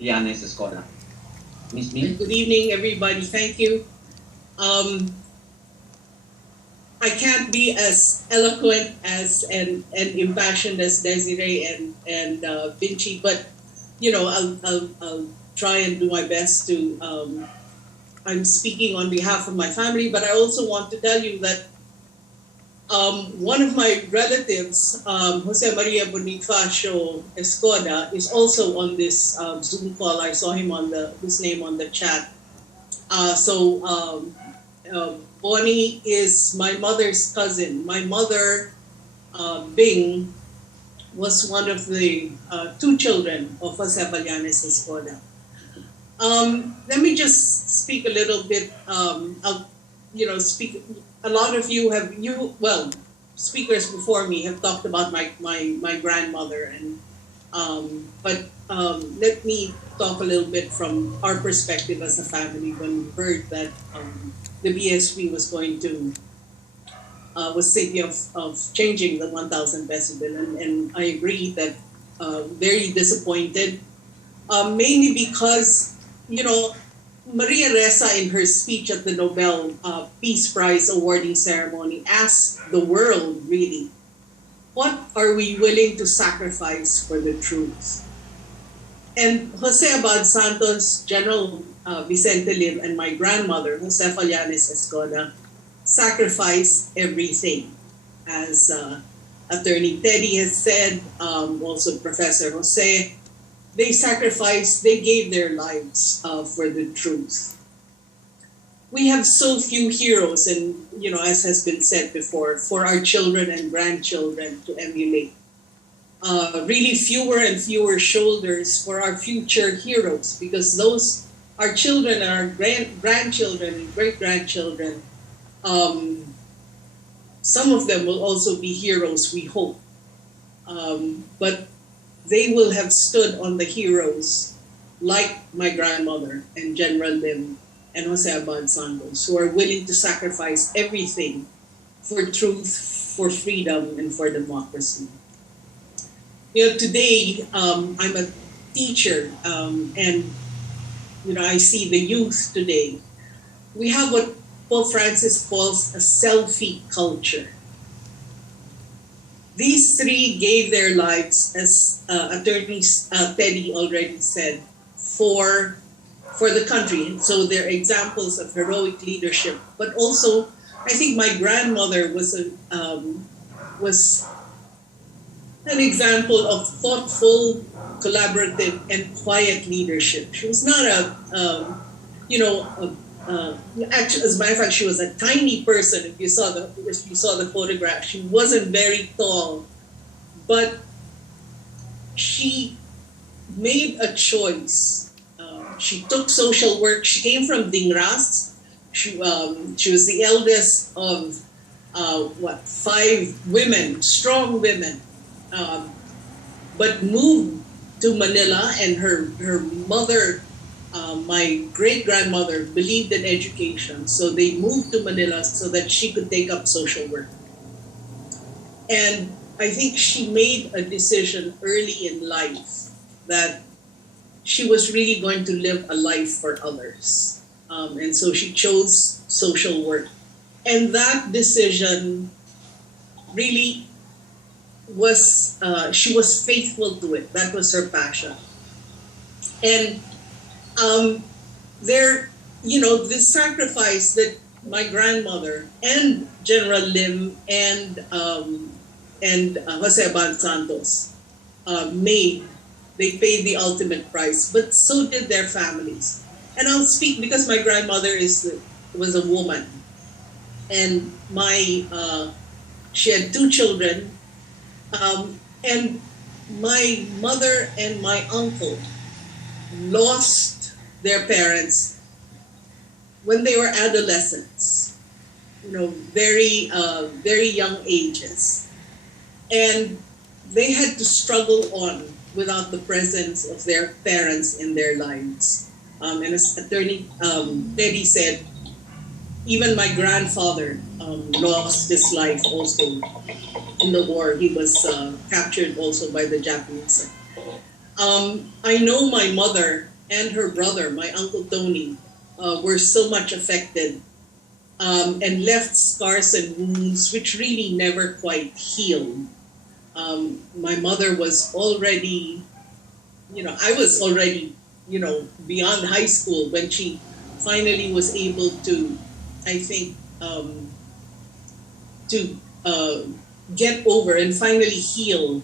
Llanes Escoda. Ms. Ming? Good evening, everybody. Thank you. I can't be as eloquent as and impassioned as Desiree and Vinci, but you know, I'll try and do my best to. I'm speaking on behalf of my family, but I also want to tell you that one of my relatives, Jose Maria Boni Escoda, is also on this Zoom call. I saw him on his name on the chat. Boni is my mother's cousin. My mother, Ming, was one of the two children of Jose Abad Escoda. Let me just speak a little bit. Speak. A lot of you have speakers before me have talked about my grandmother, and let me talk a little bit from our perspective as a family when we heard that the BSP was going to was thinking of changing the 1,000 peso bill, and I agree that very disappointed, mainly because Maria Ressa in her speech at the Nobel Peace Prize awarding ceremony asked the world really, what are we willing to sacrifice for the truth? And Jose Abad Santos, General Vicente Lim, and my grandmother, Josefa Llanes Escoda, sacrificed everything. As Attorney Teddy has said, also Professor Jose, they sacrificed, they gave their lives for the truth. We have so few heroes, and as has been said before, for our children and grandchildren to emulate. Really fewer and fewer shoulders for our future heroes, because those, our children and our grandchildren and great-grandchildren, some of them will also be heroes, we hope. But they will have stood on the heroes like my grandmother and General Lim and Jose Abad Santos, who are willing to sacrifice everything for truth, for freedom, and for democracy. Today I'm a teacher, and I see the youth today. We have what Pope Francis calls a selfie culture. These three gave their lives, as Attorney Teddy already said, for the country. So they're examples of heroic leadership. But also, I think my grandmother was an example of thoughtful, collaborative, and quiet leadership. She was not actually, as a matter of fact, she was a tiny person. If you saw the photograph, she wasn't very tall, but she made a choice. She took social work. She came from Dingras. She was the eldest of 5 women, strong women, but moved to Manila, and her mother. My great-grandmother believed in education, so they moved to Manila so that she could take up social work. And I think she made a decision early in life that she was really going to live a life for others. And so she chose social work. And that decision really was, she was faithful to it. That was her passion. And this sacrifice that my grandmother and General Lim and Jose Abad Santos made, they paid the ultimate price, but so did their families. And I'll speak because my grandmother was a woman, and she had 2 children, and my mother and my uncle lost their parents when they were adolescents, very young ages. And they had to struggle on without the presence of their parents in their lives. And as Attorney Teddy said, even my grandfather lost his life also in the war. He was captured also by the Japanese. I know my mother and her brother, my Uncle Tony, were so much affected and left scars and wounds which really never quite healed. My mother was already, I was already, beyond high school when she finally was able to, I think, get over and finally heal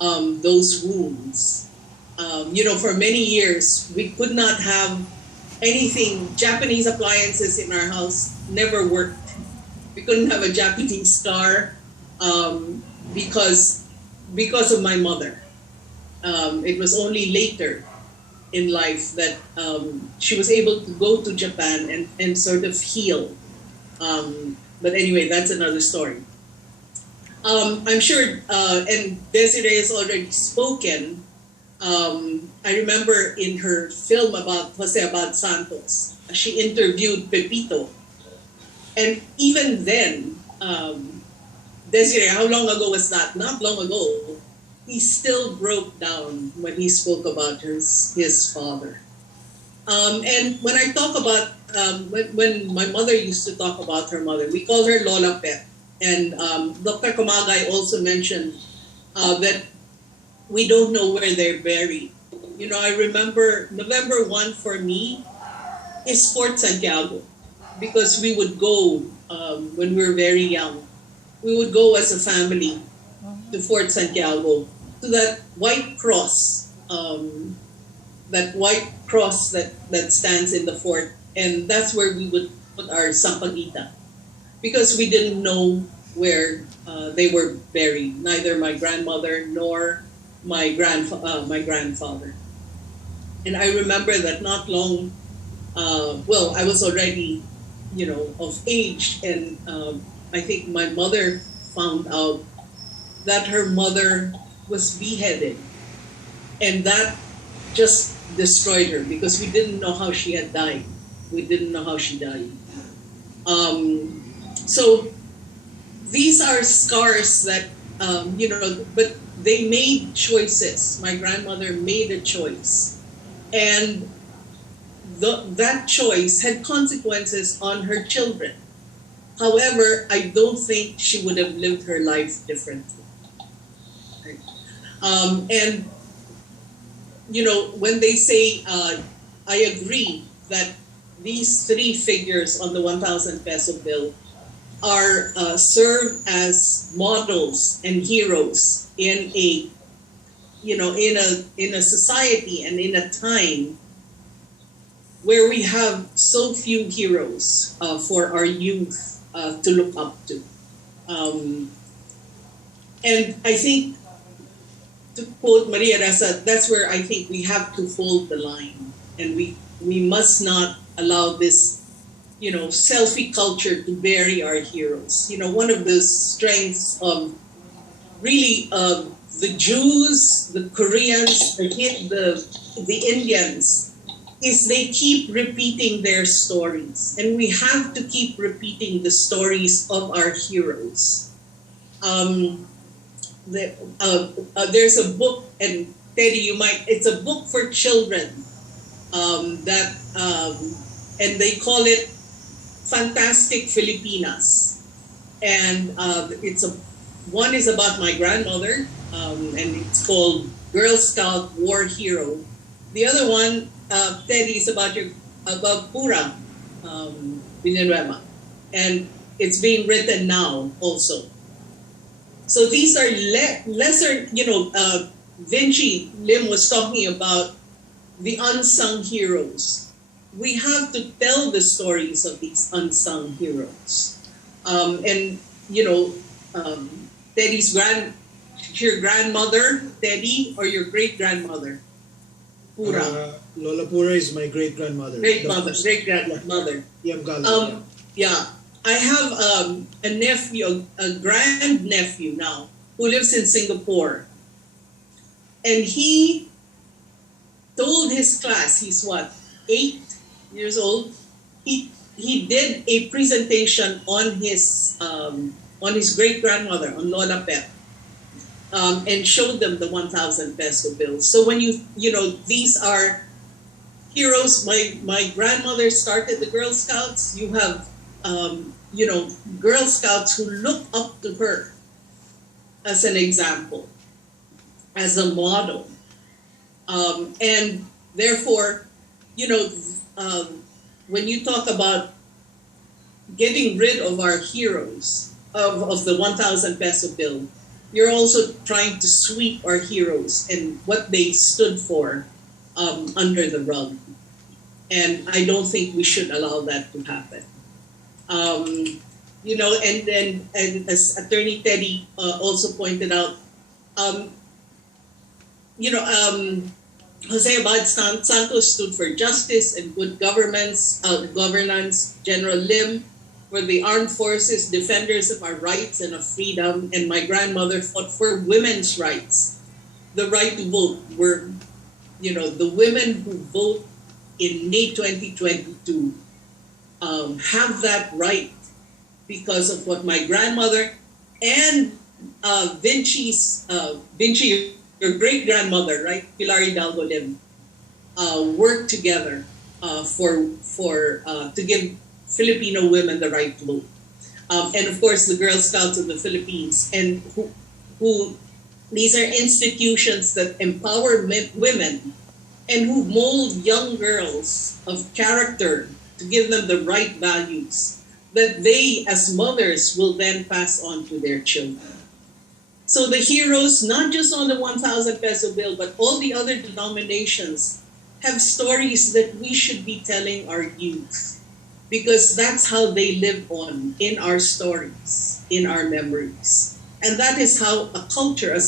those wounds. For many years, we could not have anything, Japanese appliances in our house never worked. We couldn't have a Japanese car because of my mother. It was only later in life that she was able to go to Japan and sort of heal. But anyway, that's another story. I'm sure, and Desiree has already spoken. I remember in her film about Jose Abad Santos, she interviewed Pepito. And even then, Desiree, how long ago was that? Not long ago. He still broke down when he spoke about his father. And when I talk about, when my mother used to talk about her mother, we call her Lola Pet. And Dr. Kamagay also mentioned that we don't know where they're buried. I remember November 1 for me is Fort Santiago, because we would go when we were very young. We would go as a family to Fort Santiago, to that white cross, that stands in the fort, and that's where we would put our sampaguita, because we didn't know where they were buried, neither my grandmother nor my grandfather. And I remember that not long, I was already, of age, and I think my mother found out that her mother was beheaded, and that just destroyed her, because we didn't know how she had died. We didn't know how she died. So these are scars that, but they made choices. My grandmother made a choice, and that choice had consequences on her children. However, I don't think she would have lived her life differently. Right? And, when they say, I agree that these three figures on the 1,000 peso bill are serve as models and heroes in a society and in a time where we have so few heroes for our youth to look up to. And I think, to quote Maria Ressa, that's where I think we have to hold the line, and we must not allow this, selfie culture to bury our heroes. One of the strengths of really the Jews, the Koreans, the Indians, is they keep repeating their stories, and we have to keep repeating the stories of our heroes. There's a book, and Teddy, it's a book for children and they call it Fantastic Filipinas, and one is about my grandmother, and it's called Girl Scout War Hero. The other one, Teddy, is about Pura, Villanueva, and it's being written now also. So these are lesser, Vinci Lim was talking about the unsung heroes. We have to tell the stories of these unsung heroes. Teddy's your grandmother, Teddy, or your great-grandmother? Pura. Lola Pura is my great-grandmother. Great-grandmother. Yeah. I have a nephew, a grand-nephew now, who lives in Singapore. And he told his class, he's 8 years old. He did a presentation on his great-grandmother, on Lola Pet, and showed them the 1,000 peso bills. So when these are heroes. My grandmother started the Girl Scouts. You have, Girl Scouts who look up to her as an example, as a model. And therefore, when you talk about getting rid of our heroes of the 1,000 peso bill, you're also trying to sweep our heroes and what they stood for under the rug. And I don't think we should allow that to happen. And as Attorney Teddy also pointed out, Jose Abad Santos stood for justice and good governance. General Lim for the armed forces, defenders of our rights and of freedom, and my grandmother fought for women's rights, the right to vote. Were, the women who vote in May 2022 have that right because of what my grandmother and Vinci, your great grandmother, right, Pilar Hidalgo Lim, worked together to give Filipino women the right to vote, and of course the Girl Scouts of the Philippines, and who these are institutions that empower women and who mold young girls of character to give them the right values that they as mothers will then pass on to their children. So the heroes, not just on the 1,000 peso bill, but all the other denominations have stories that we should be telling our youth, because that's how they live on in our stories, in our memories. And that is how a culture, a